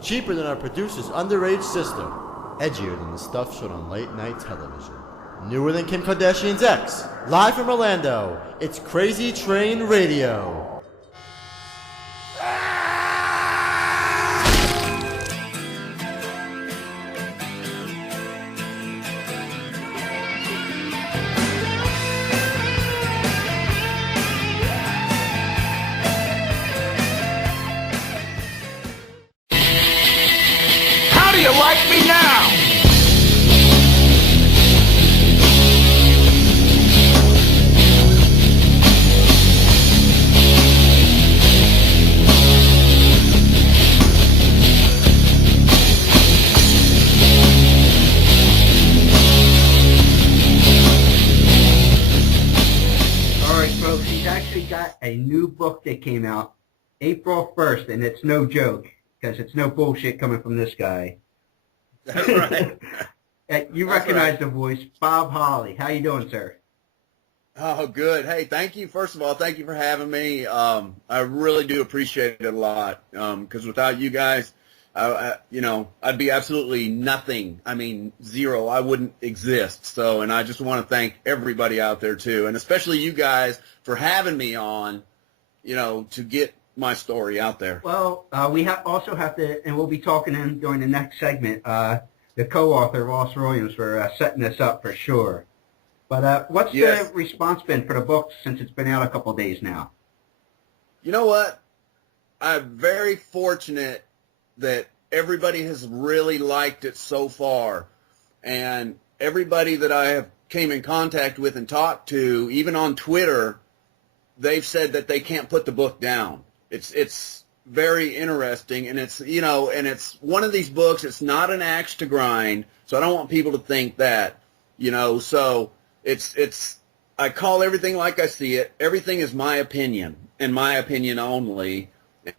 Cheaper than our producer's underage sister. Edgier than the stuff shown on late night television. Newer than Kim Kardashian's ex. Live from Orlando, it's Crazy Train Radio. How do you like me now? All right, folks, he's actually got a new book that came out April 1st, and it's no joke, because it's no bullshit coming from this guy. That's right. You That's recognize right. the voice, Bob Holly. How you doing, sir? Oh, good. Hey, thank you. First of all, thank you for having me. I really do appreciate it a lot. Because without you guys, I'd be absolutely nothing. I mean, zero. I wouldn't exist. So, and I just want to thank everybody out there too, and especially you guys for having me on, to get my story out there. Well, we also have to, and we'll be talking in during the next segment, the co-author, Ross Williams, for setting this up for sure. But what's Yes. the response been for the book since it's been out a couple of days now? You know what? I'm very fortunate that everybody has really liked it so far. And everybody that I have came in contact with and talked to, even on Twitter, they've said that they can't put the book down. It's very interesting, and it's it's one of these books. It's not an axe to grind, so I don't want people to think that, So it's I call everything like I see it. Everything is my opinion and my opinion only,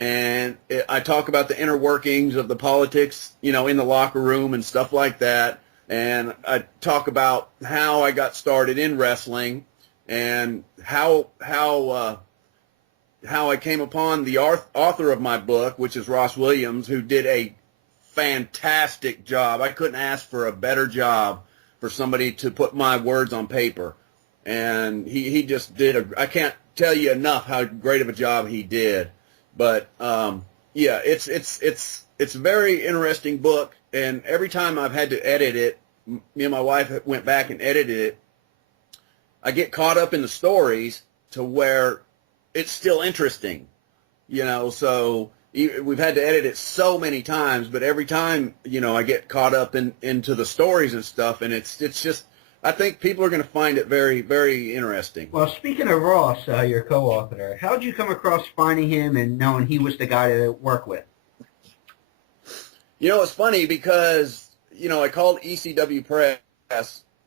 and I talk about the inner workings of the politics, in the locker room and stuff like that, and I talk about how I got started in wrestling and how I came upon the author of my book, which is Ross Williams, who did a fantastic job. I couldn't ask for a better job for somebody to put my words on paper. And he just did I can't tell you enough how great of a job he did. But yeah, it's a very interesting book, and every time I've had to edit it, me and my wife went back and edited it, I get caught up in the stories to where it's still interesting, so we've had to edit it so many times, but every time, I get caught up into the stories and stuff, and it's just, I think people are going to find it very, very interesting. Well, speaking of Ross, your co-author, how did you come across finding him and knowing he was the guy to work with? It's funny because, I called ECW Press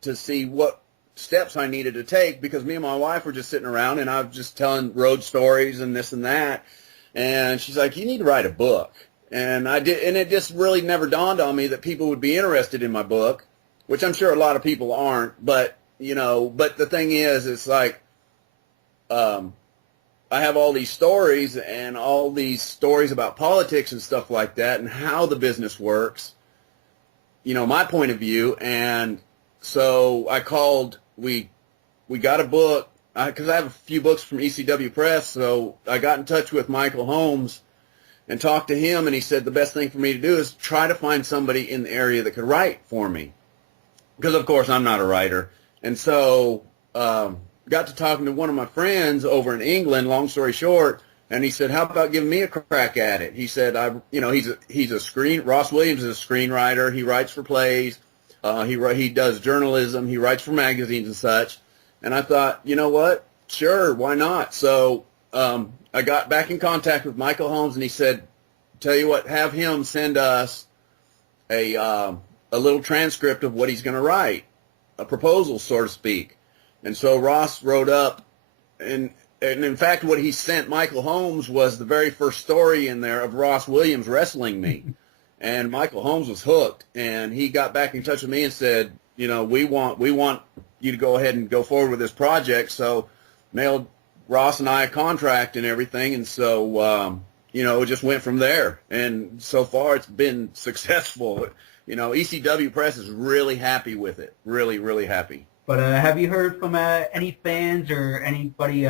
to see what steps I needed to take, because me and my wife were just sitting around and I was just telling road stories and this and that. And she's like, you need to write a book. And I did, and it just really never dawned on me that people would be interested in my book, which I'm sure a lot of people aren't. But, but the thing is, it's like, I have all these stories and all these stories about politics and stuff like that and how the business works, my point of view. And so I called, we got a book, because I have a few books from ECW Press, so I got in touch with Michael Holmes and talked to him, and he said the best thing for me to do is try to find somebody in the area that could write for me, because, of course, I'm not a writer. And so got to talking to one of my friends over in England, long story short, and he said, how about giving me a crack at it? He said, Ross Williams is a screenwriter. He writes for plays. He does journalism. He writes for magazines and such. And I thought, you know what? Sure, why not? So I got back in contact with Michael Holmes, and he said, tell you what, have him send us a little transcript of what he's going to write, a proposal, so to speak. And so Ross wrote up, and in fact, what he sent Michael Holmes was the very first story in there of Ross Williams wrestling me. And Michael Holmes was hooked, and he got back in touch with me and said, we want you to go ahead and go forward with this project. So mailed Ross and I a contract and everything. And so, it just went from there. And so far it's been successful. ECW Press is really happy with it. Really, really happy. But have you heard from any fans or anybody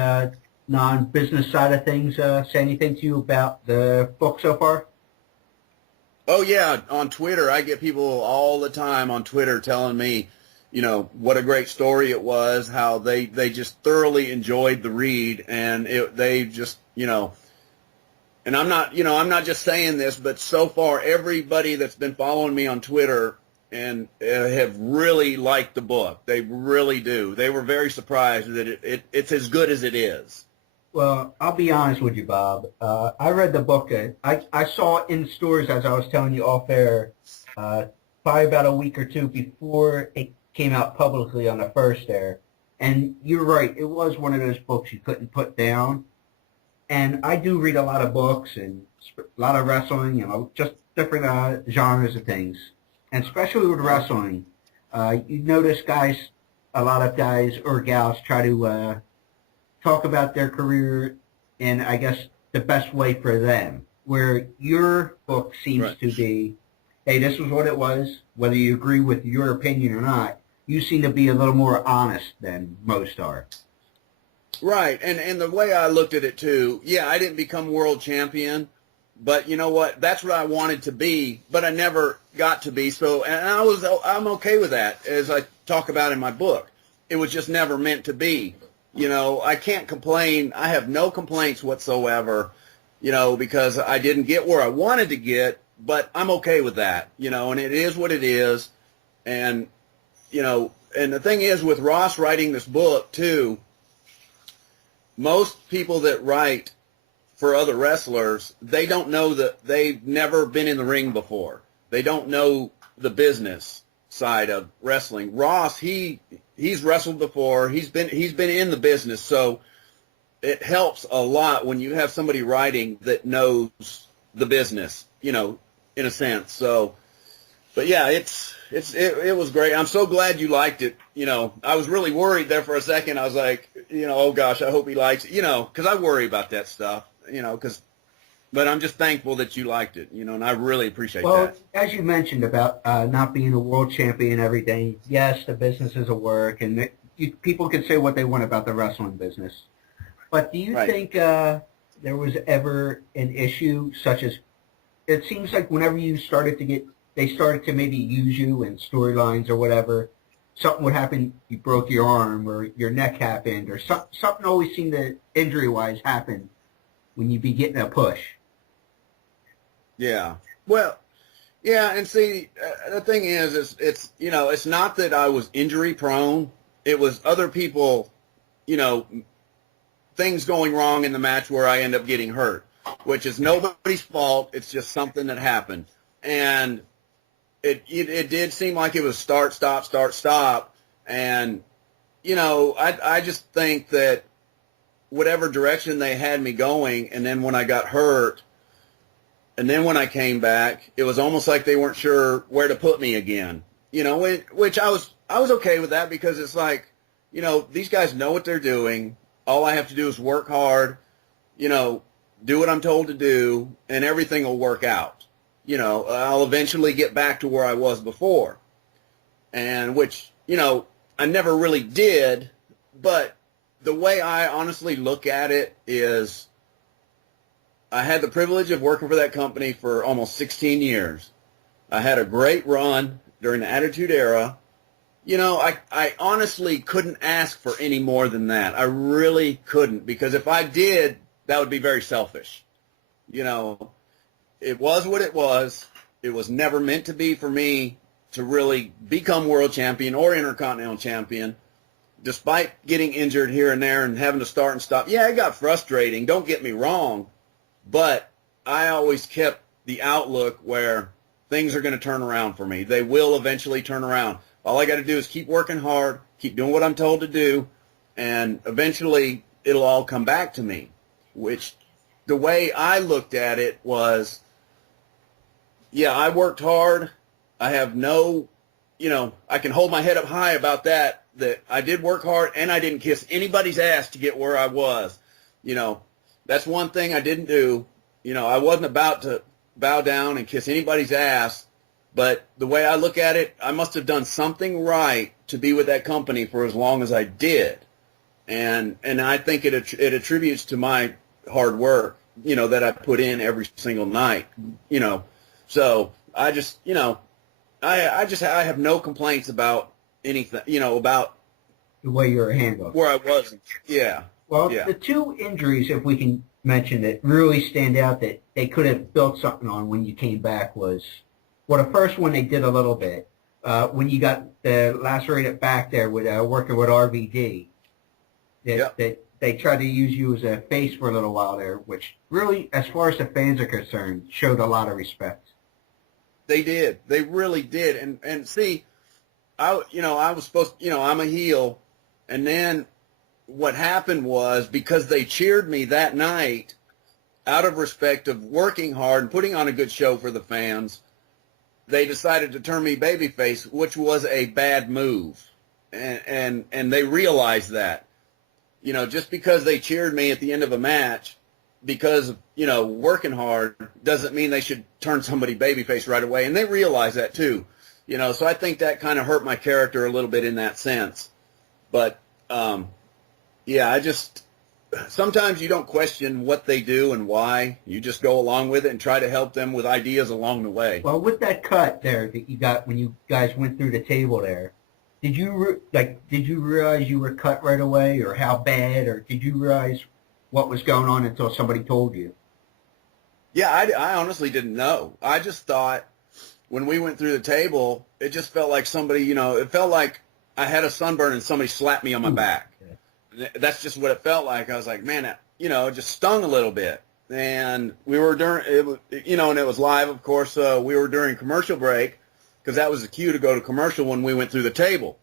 non-business side of things say anything to you about the book so far? Oh, yeah. On Twitter, I get people all the time on Twitter telling me, what a great story it was, how they just thoroughly enjoyed the read, and they just, and I'm not just saying this, but so far everybody that's been following me on Twitter and have really liked the book. They really do. They were very surprised that it's as good as it is. Well, I'll be honest with you, Bob. I read the book. I saw it in stores, as I was telling you off air, probably about a week or two before it came out publicly on the first air. And you're right. It was one of those books you couldn't put down. And I do read a lot of books and a lot of wrestling, just different genres of things. And especially with wrestling, you notice a lot of guys or gals try to talk about their career in, I guess, the best way for them, where your book seems to be, hey, this was what it was, whether you agree with your opinion or not. You seem to be a little more honest than most are. Right, and the way I looked at it, too, I didn't become world champion, but you know what? That's what I wanted to be, but I never got to be, and I'm okay with that, as I talk about in my book. It was just never meant to be. I can't complain. I have no complaints whatsoever, because I didn't get where I wanted to get, but I'm okay with that, and it is what it is. And, and the thing is with Ross writing this book too, most people that write for other wrestlers, they don't know that they've never been in the ring before. They don't know the business side of wrestling. Ross, he's wrestled before. He's been in the business, so it helps a lot when you have somebody writing that knows the business, in a sense. So, but yeah, it was great. I'm so glad you liked it. I was really worried there for a second. I was like, oh gosh, I hope he likes it, because I worry about that stuff, but I'm just thankful that you liked it, and I really appreciate that. Well, as you mentioned about not being a world champion every day, yes, the business is a work, and people can say what they want about the wrestling business. But do you think there was ever an issue such as, it seems like whenever they started to maybe use you in storylines or whatever, something would happen, you broke your arm or your neck happened, or something always seemed to, injury-wise, happen when you'd be getting a push. Yeah. Well, yeah, and see, the thing is it's not that I was injury prone. It was other people, things going wrong in the match where I end up getting hurt, which is nobody's fault. It's just something that happened. And it did seem like it was start, stop. And, I just think that whatever direction they had me going, and then when I got hurt, and then when I came back, it was almost like they weren't sure where to put me again. Which I was okay with that, because it's like, these guys know what they're doing. All I have to do is work hard, do what I'm told to do, and everything will work out. I'll eventually get back to where I was before. And which, I never really did, but the way I honestly look at it is, I had the privilege of working for that company for almost 16 years. I had a great run during the Attitude Era. I honestly couldn't ask for any more than that. I really couldn't, because if I did, that would be very selfish. It was what it was. It was never meant to be for me to really become world champion or intercontinental champion, despite getting injured here and there and having to start and stop. Yeah, it got frustrating. Don't get me wrong. But I always kept the outlook where things are going to turn around for me. They will eventually turn around. All I got to do is keep working hard, keep doing what I'm told to do, and eventually it'll all come back to me. Which, the way I looked at it was, yeah, I worked hard. I have no, I can hold my head up high about that I did work hard, and I didn't kiss anybody's ass to get where I was. That's one thing I didn't do. I wasn't about to bow down and kiss anybody's ass, but the way I look at it, I must have done something right to be with that company for as long as I did. And I think it attributes to my hard work, that I put in every single night, So I just, I have no complaints about anything, about The way you were handled. where I was. Yeah. Well, Yeah. the two injuries, if we can mention that really stand out that they could have built something on when you came back was, well, the first one they did a little bit. When you got the lacerated back there with working with RVD, that they tried to use you as a face for a little while there, which really, as far as the fans are concerned, showed a lot of respect. They did. They really did. And see, I was supposed, I'm a heel, and then what happened was because they cheered me that night out of respect of working hard and putting on a good show for the fans, they decided to turn me babyface, which was a bad move. And they realized that. Just because they cheered me at the end of a match because of, working hard doesn't mean they should turn somebody babyface right away. And they realize that too. So I think that kind of hurt my character a little bit in that sense. But, sometimes you don't question what they do and why. You just go along with it and try to help them with ideas along the way. Well, with that cut there that you got when you guys went through the table there, did you realize you were cut right away, or how bad, or did you realize what was going on until somebody told you? Yeah, I honestly didn't know. I just thought when we went through the table, it just felt like somebody, it felt like I had a sunburn and somebody slapped me on my back. Yeah. That's just what it felt like. I was like, man, it just stung a little bit. And we were and it was live, of course. We were during commercial break because that was the cue to go to commercial when we went through the table.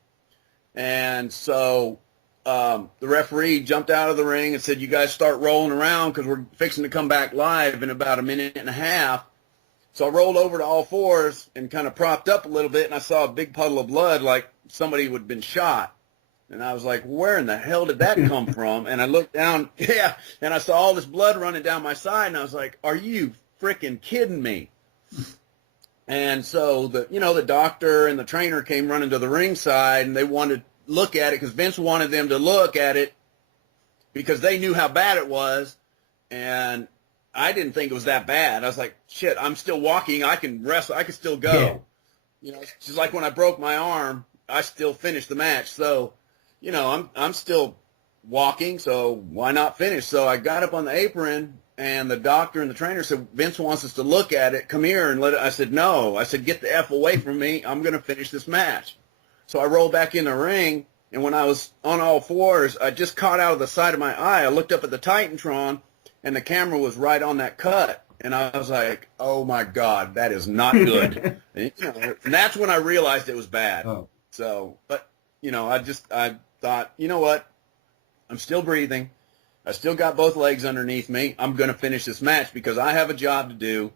And so the referee jumped out of the ring and said, you guys start rolling around because we're fixing to come back live in about a minute and a half. So I rolled over to all fours and kind of propped up a little bit, and I saw a big puddle of blood like somebody had been shot. And I was like, where in the hell did that come from? And I looked down, and I saw all this blood running down my side, and I was like, are you freaking kidding me? And so the doctor and the trainer came running to the ringside, and they wanted to look at it because Vince wanted them to look at it because they knew how bad it was, and I didn't think it was that bad. I was like, shit, I'm still walking. I can wrestle. I can still go. Yeah. It's just like when I broke my arm, I still finished the match. So, I'm still walking, so why not finish? So I got up on the apron, and the doctor and the trainer said, Vince wants us to look at it. Come here and let it. I said, no. I said, get the F away from me. I'm going to finish this match. So I rolled back in the ring, and when I was on all fours, I just caught out of the side of my eye. I looked up at the Titantron, and the camera was right on that cut. And I was like, oh, my God, that is not good. And that's when I realized it was bad. Oh. So, but, I thought, you know what? I'm still breathing. I still got both legs underneath me. I'm going to finish this match because I have a job to do,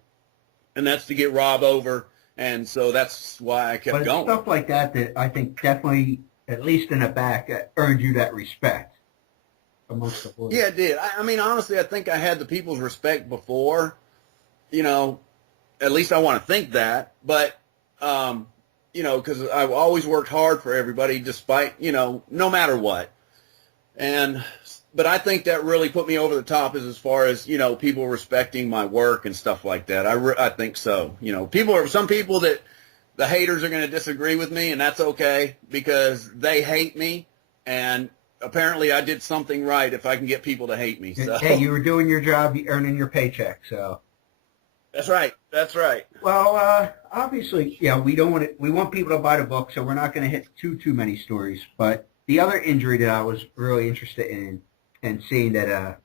and that's to get Rob over. And so that's why I kept going. Stuff like that I think definitely, at least in the back, earned you that respect amongst the boys. Yeah, it did. I mean, honestly, I think I had the people's respect before. At least I want to think that. But, because I've always worked hard for everybody despite, no matter what. But I think that really put me over the top as far as, people respecting my work and stuff like that. I think so. Some people that the haters are going to disagree with me, and that's okay because they hate me. And apparently I did something right if I can get people to hate me. So. Hey, you were doing your job, earning your paycheck, so. That's right. That's right. Well, obviously, we want people to buy the book, so we're not going to hit too many stories. But the other injury that I was really interested in and seeing that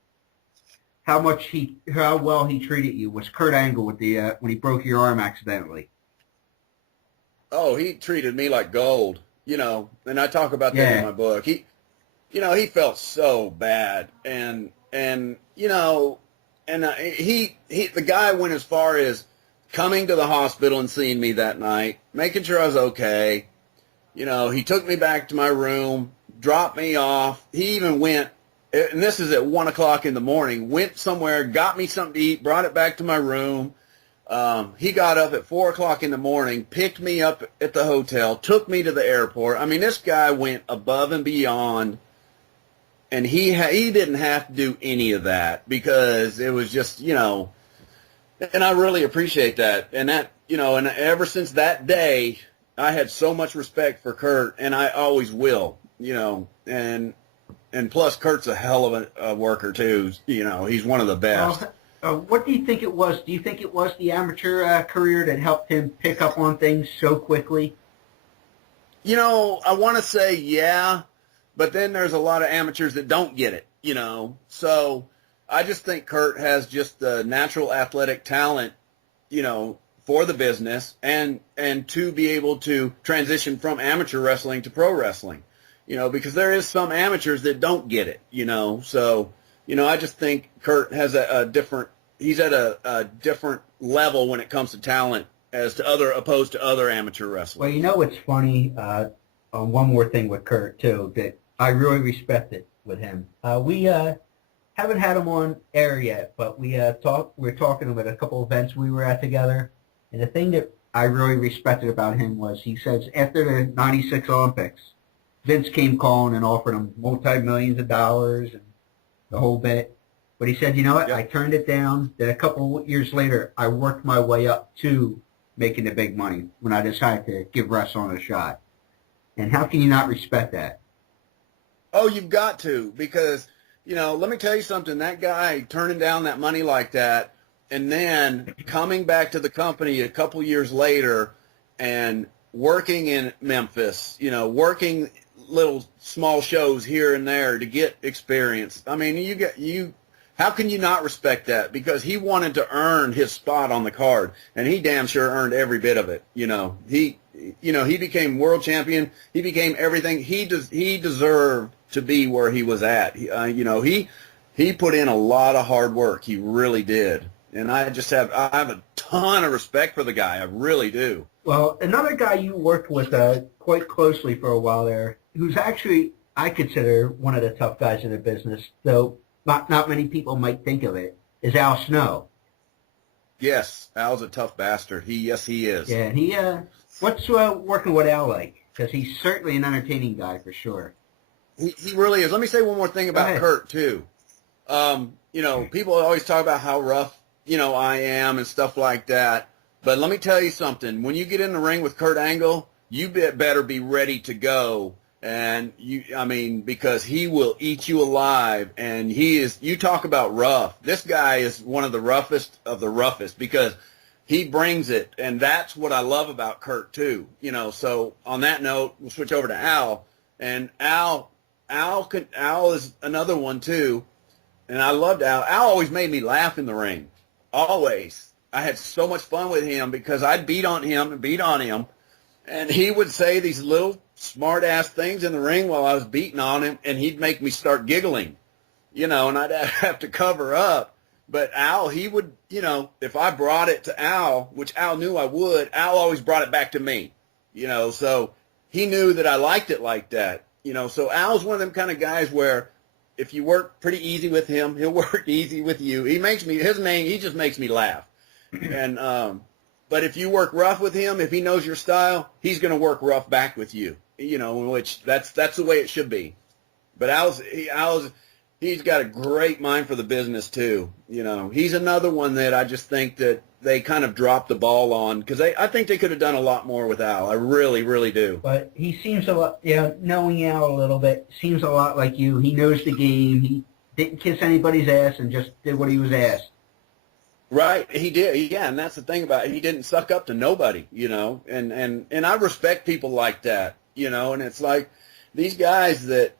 how well he treated you was Kurt Angle with the when he broke your arm accidentally. Oh, he treated me like gold, and I talk about that in my book. He felt so bad, and the guy went as far as coming to the hospital and seeing me that night, making sure I was okay. He took me back to my room, dropped me off. He even went and this is at 1 o'clock in the morning, went somewhere, got me something to eat, brought it back to my room. He got up at 4 o'clock in the morning, picked me up at the hotel, took me to the airport. I mean, this guy went above and beyond, and he didn't have to do any of that because it was just, and I really appreciate that. And that, and ever since that day, I had so much respect for Kurt, and I always will, and plus Kurt's a hell of a worker too. He's one of the best. What do you think it was? Do you think it was the amateur career that helped him pick up on things so quickly? I want to say yeah, but then there's a lot of amateurs that don't get it, So I just think Kurt has just the natural athletic talent, for the business and to be able to transition from amateur wrestling to pro wrestling, because there is some amateurs that don't get it, So, I just think Kurt has he's at a different level when it comes to talent opposed to other amateur wrestlers. Well, it's funny, one more thing with Kurt too, that I really respected with him. We haven't had him on air yet, but we were talking to him at a couple events we were at together. And the thing that I really respected about him was he says after the 96 Olympics, Vince came calling and offered him multi-millions of dollars and the whole bit. But he said, you know what, I turned it down. Then a couple of years later, I worked my way up to making the big money when I decided to give wrestling a shot. And how can you not respect that? Oh, you've got to, because, let me tell you something. That guy turning down that money like that, and then coming back to the company a couple years later and working in Memphis, working little small shows here and there to get experience. I mean, how can you not respect that? Because he wanted to earn his spot on the card, and he damn sure earned every bit of it. He became world champion. He became everything. He deserved to be where he was at. He put in a lot of hard work. He really did. And I have a ton of respect for the guy. I really do. Well, another guy you worked with quite closely for a while there, who's actually, I consider, one of the tough guys in the business, though not many people might think of it, is Al Snow. Yes, Al's a tough bastard. He is. Yeah, what's working with Al like? Because he's certainly an entertaining guy for sure. He really is. Let me say one more thing about Kurt, too. People always talk about how rough, I am and stuff like that. But let me tell you something. When you get in the ring with Kurt Angle, you better be ready to go. And because he will eat you alive. And you talk about rough. This guy is one of the roughest of the roughest because he brings it. And that's what I love about Kurt, too. So on that note, we'll switch over to Al. And Al is another one, too. And I loved Al. Al always made me laugh in the ring. Always. I had so much fun with him because I'd beat on him, and he would say these little smart-ass things in the ring while I was beating on him, and he'd make me start giggling, and I'd have to cover up. But Al, he would, if I brought it to Al, which Al knew I would, Al always brought it back to me, so he knew that I liked it like that, So Al's one of them kind of guys where if you work pretty easy with him, he'll work easy with you. He just makes me laugh. And but if you work rough with him, if he knows your style, he's going to work rough back with you. Which that's the way it should be. But he's got a great mind for the business too. He's another one that I just think that they kind of dropped the ball on because I think they could have done a lot more with Al. I really, really do. But he seems a lot, knowing Al a little bit, seems a lot like you. He knows the game. He didn't kiss anybody's ass and just did what he was asked. Right, he did. Yeah, and that's the thing about it. He didn't suck up to nobody, and I respect people like that, and it's like these guys that,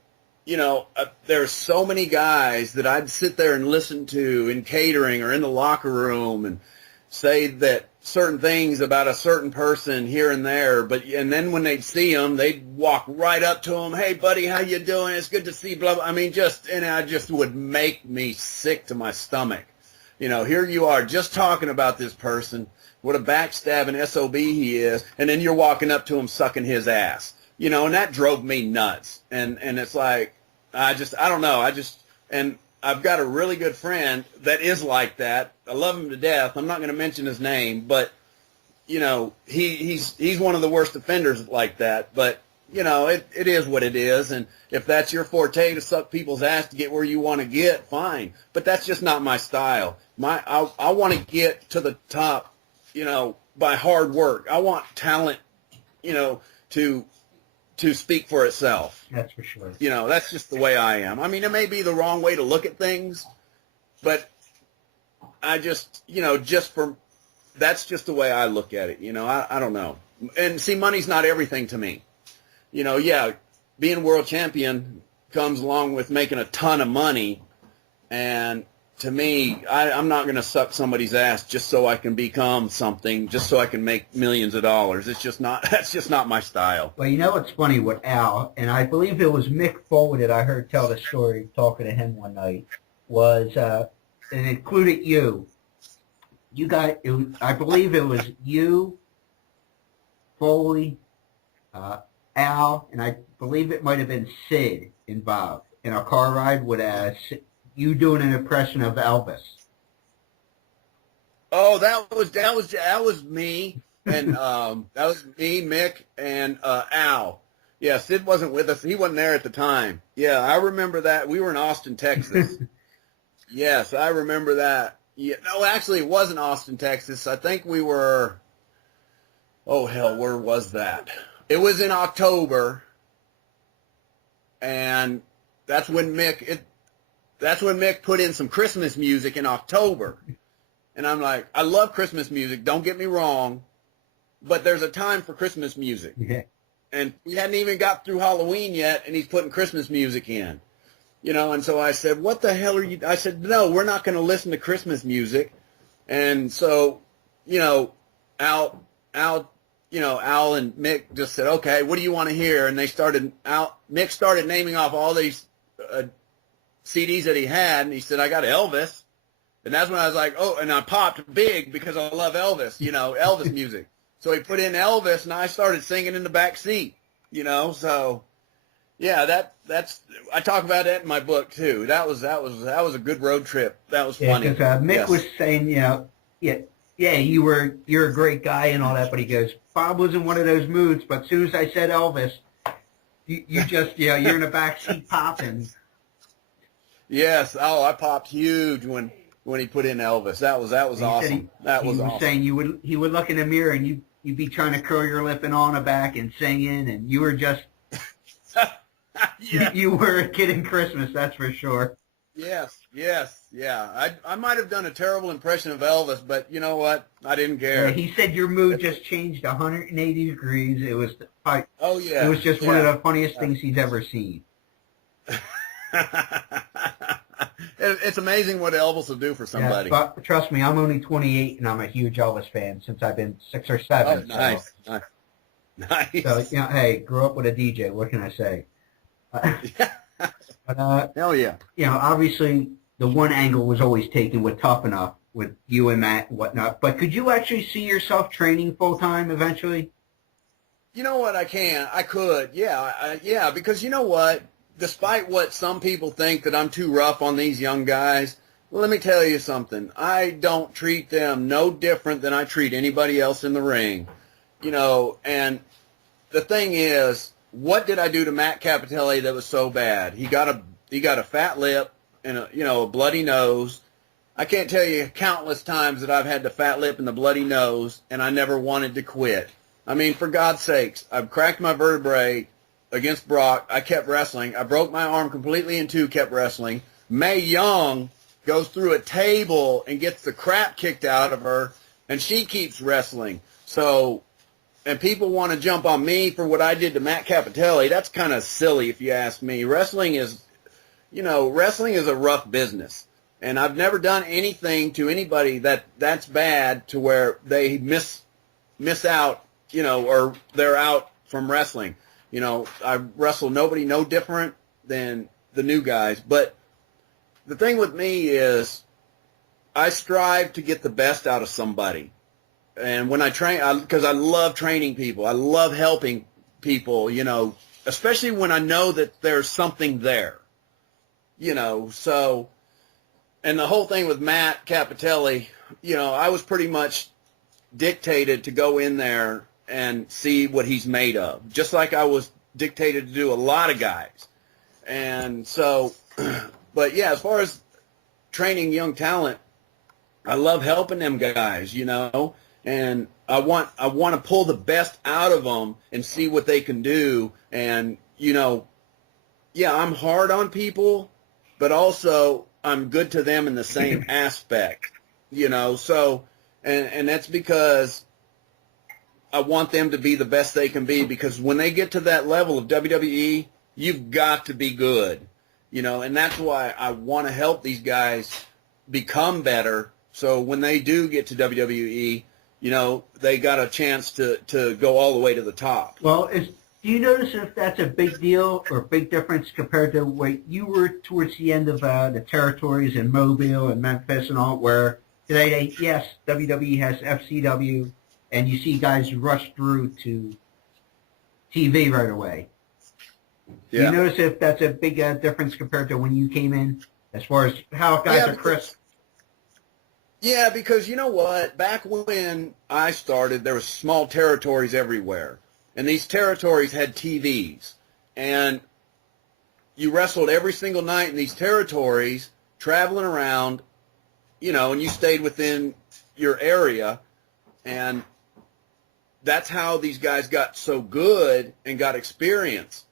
there's so many guys that I'd sit there and listen to in catering or in the locker room and say that certain things about a certain person here and there, and then when they'd see them, they'd walk right up to them, hey, buddy, how you doing? It's good to see, blah, blah. And I just would make me sick to my stomach. Here you are just talking about this person, what a backstabbing SOB he is, and then you're walking up to him sucking his ass, and that drove me nuts. And it's like, I don't know. And I've got a really good friend that is like that. I love him to death. I'm not going to mention his name, but you know, he's one of the worst offenders like that. But you know, it is what it is. And if that's your forte to suck people's ass to get where you want to get, fine. But that's just not my style. I want to get to the top, you know, by hard work. I want talent, you know, to speak for itself. That's for sure. You know, that's just the way I am. I mean, it may be the wrong way to look at things, but I just, you know, that's just the way I look at it. You know, I don't know. And see, money's not everything to me. You know, yeah, being world champion comes along with making a ton of money. And to me, I'm not going to suck somebody's ass just so I can become something, just so I can make millions of dollars. That's just not my style. Well, you know what's funny with Al, and I believe it was Mick Foley that I heard tell the story talking to him one night, was, and it included you. You got, I believe it was you, Foley, Al, and I believe it might have been Sid involved in a car ride with you doing an impression of Elvis. Oh, that was me, and that was me, Mick, and Al. Yeah, Sid wasn't with us. He wasn't there at the time. Yeah, I remember that. We were in Austin, Texas. Yes, I remember that. Yeah, no, actually, it wasn't Austin, Texas. I think we were. Oh hell, where was that? It was in October, and that's when Mick put in some Christmas music in October. And I'm like, I love Christmas music, don't get me wrong, but there's a time for Christmas music. Yeah. And we hadn't even got through Halloween yet, and he's putting Christmas music in. You know, and so I said, what the hell are you? I said, no, we're not going to listen to Christmas music. And so, you know, Al and Mick just said, okay, what do you want to hear? And Mick started naming off all these CDs that he had, and he said, I got Elvis. And that's when I was like, oh, and I popped big because I love Elvis, you know, Elvis music. So he put in Elvis, and I started singing in the back seat, you know. So, yeah, that's I talk about that in my book too. That was a good road trip. That was funny. Because Mick was saying, you know, you're a great guy and all that, but he goes, Bob was in one of those moods, but as soon as I said Elvis, you just, you know, you're in the back seat popping. Yes. Oh, I popped huge when he put in Elvis. That was awesome. That was awesome. He was saying he would look in the mirror and you'd be trying to curl your lip and on the back and singing, and you were just yeah. You were a kid in Christmas, that's for sure. Yes, yeah. I might have done a terrible impression of Elvis, but you know what? I didn't care. Yeah, he said your mood just changed 180 degrees. It was oh yeah. It was just one of the funniest things he's ever seen. It's amazing what Elvis will do for somebody. Yeah, but trust me, I'm only 28 and I'm a huge Elvis fan since I've been 6 or 7. Oh, nice. So, Nice. So, you know, hey, grew up with a DJ. What can I say? But, hell yeah. You know, obviously the one angle was always taken with Tough Enough with you and Matt and whatnot. But could you actually see yourself training full time eventually? You know what? I could. Yeah, because you know what? Despite what some people think that I'm too rough on these young guys, well, let me tell you something. I don't treat them no different than I treat anybody else in the ring. You know, and the thing is, what did I do to Matt Capitelli that was so bad? He got a fat lip and a bloody nose. I can't tell you countless times that I've had the fat lip and the bloody nose, and I never wanted to quit. I mean, for God's sakes, I've cracked my vertebrae against Brock. I kept wrestling. I broke my arm completely in two, kept wrestling. Mae Young goes through a table and gets the crap kicked out of her, and she keeps wrestling. So, and people want to jump on me for what I did to Matt Capitelli. That's kind of silly if you ask me. Wrestling is a rough business. And I've never done anything to anybody that's bad to where they miss out, or they're out from wrestling. I wrestle nobody no different than the new guys. But the thing with me is I strive to get the best out of somebody. And when I train, because I love training people. I love helping people, especially when I know that there's something there. So, and the whole thing with Matt Capitelli, I was pretty much dictated to go in there and see what he's made of, just like I was dictated to do a lot of guys. And so, but yeah, as far as training young talent, I love helping them guys, and I want to pull the best out of them and see what they can do. And, yeah, I'm hard on people, but also I'm good to them in the same aspect, so, and that's because I want them to be the best they can be, because when they get to that level of WWE, you've got to be good, and that's why I want to help these guys become better. So when they do get to WWE, they got a chance to go all the way to the top. Well, do you notice if that's a big deal or a big difference compared to where you were towards the end of the territories in Mobile and Memphis and all, where today, yes, WWE has FCW, and you see guys rush through to TV right away. Yeah. Do you notice if that's a big difference compared to when you came in, as far as how guys are crisp? Yeah, because you know what? Back when I started, there were small territories everywhere. And these territories had TVs. And you wrestled every single night in these territories, traveling around, and you stayed within your area. And that's how these guys got so good and got experience,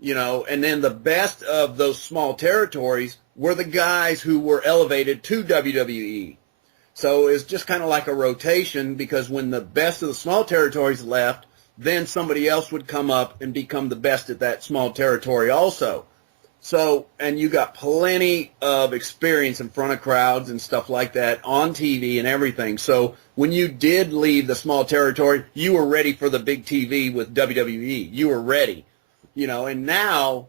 And then the best of those small territories were the guys who were elevated to WWE. So it's just kind of like a rotation, because when the best of the small territories left, then somebody else would come up and become the best at that small territory also. So, and you got plenty of experience in front of crowds and stuff like that on TV and everything. So when you did leave the small territory, you were ready for the big TV with WWE. You were ready, and now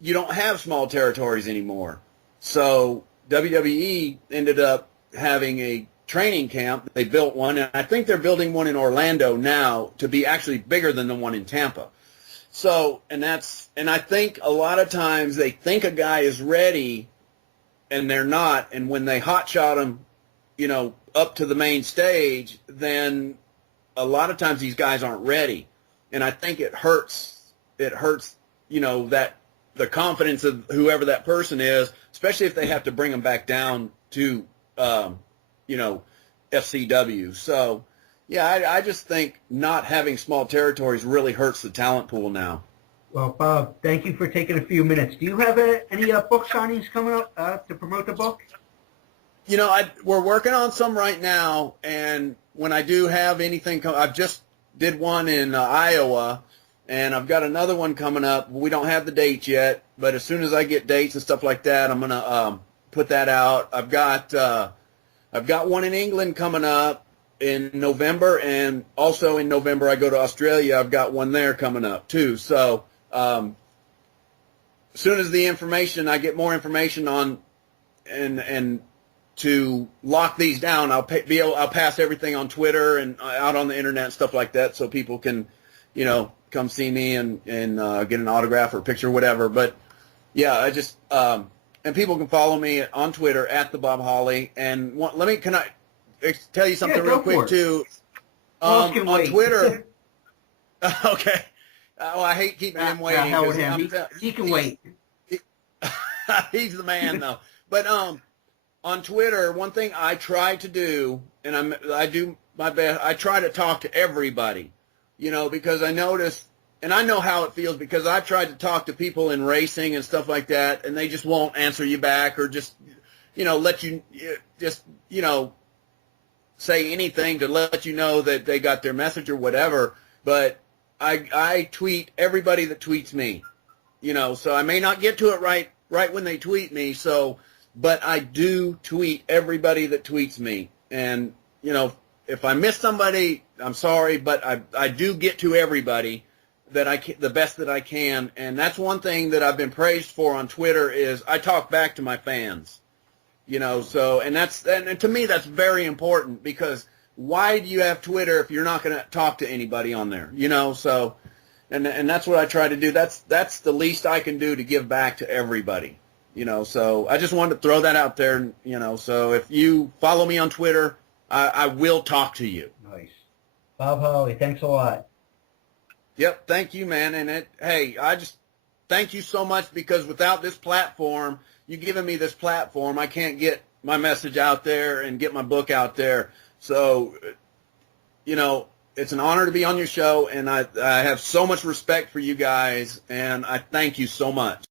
you don't have small territories anymore. So WWE ended up having a training camp. They built one, and I think they're building one in Orlando now to be actually bigger than the one in Tampa. So, and I think a lot of times they think a guy is ready and they're not, and when they hotshot him, up to the main stage, then a lot of times these guys aren't ready. And I think it hurts, that the confidence of whoever that person is, especially if they have to bring them back down to FCW. So, yeah, I just think not having small territories really hurts the talent pool now. Well, Bob, thank you for taking a few minutes. Do you have any book signings coming up to promote the book? We're working on some right now, and when I do have anything come, I've just did one in Iowa, and I've got another one coming up. We don't have the dates yet, but as soon as I get dates and stuff like that, I'm gonna put that out. I've got one in England coming up in November, and also in November I go to Australia. I've got one there coming up too. So as soon as I get more information on, and to lock these down, I'll pass everything on Twitter and out on the internet and stuff like that, so people can, come see me and get an autograph or a picture or whatever. But yeah, I just and people can follow me on Twitter at the Bob Holly. And can I tell you something real quick too? On Twitter. Okay. Well, I hate keeping him waiting. Hell with him. He can wait. He's the man, though. But on Twitter, one thing I try to do, and I do my best, I try to talk to everybody, because I notice, and I know how it feels, because I've tried to talk to people in racing and stuff like that, and they just won't answer you back, or just, let you just, say anything to let you know that they got their message or whatever. But I tweet everybody that tweets me, so I may not get to it right when they tweet me. So, but I do tweet everybody that tweets me. And, if I miss somebody, I'm sorry, but I do get to everybody the best that I can. And that's one thing that I've been praised for on Twitter, is I talk back to my fans, so, and to me, that's very important, because why do you have Twitter if you're not going to talk to anybody on there, so, and that's what I try to do. That's the least I can do to give back to everybody, So I just wanted to throw that out there, so if you follow me on Twitter, I will talk to you. Nice. Bob Holly, thanks a lot. Yep, thank you, man. And hey, I just thank you so much, because without this platform, you giving me this platform, I can't get my message out there and get my book out there. So, it's an honor to be on your show, and I have so much respect for you guys, and I thank you so much.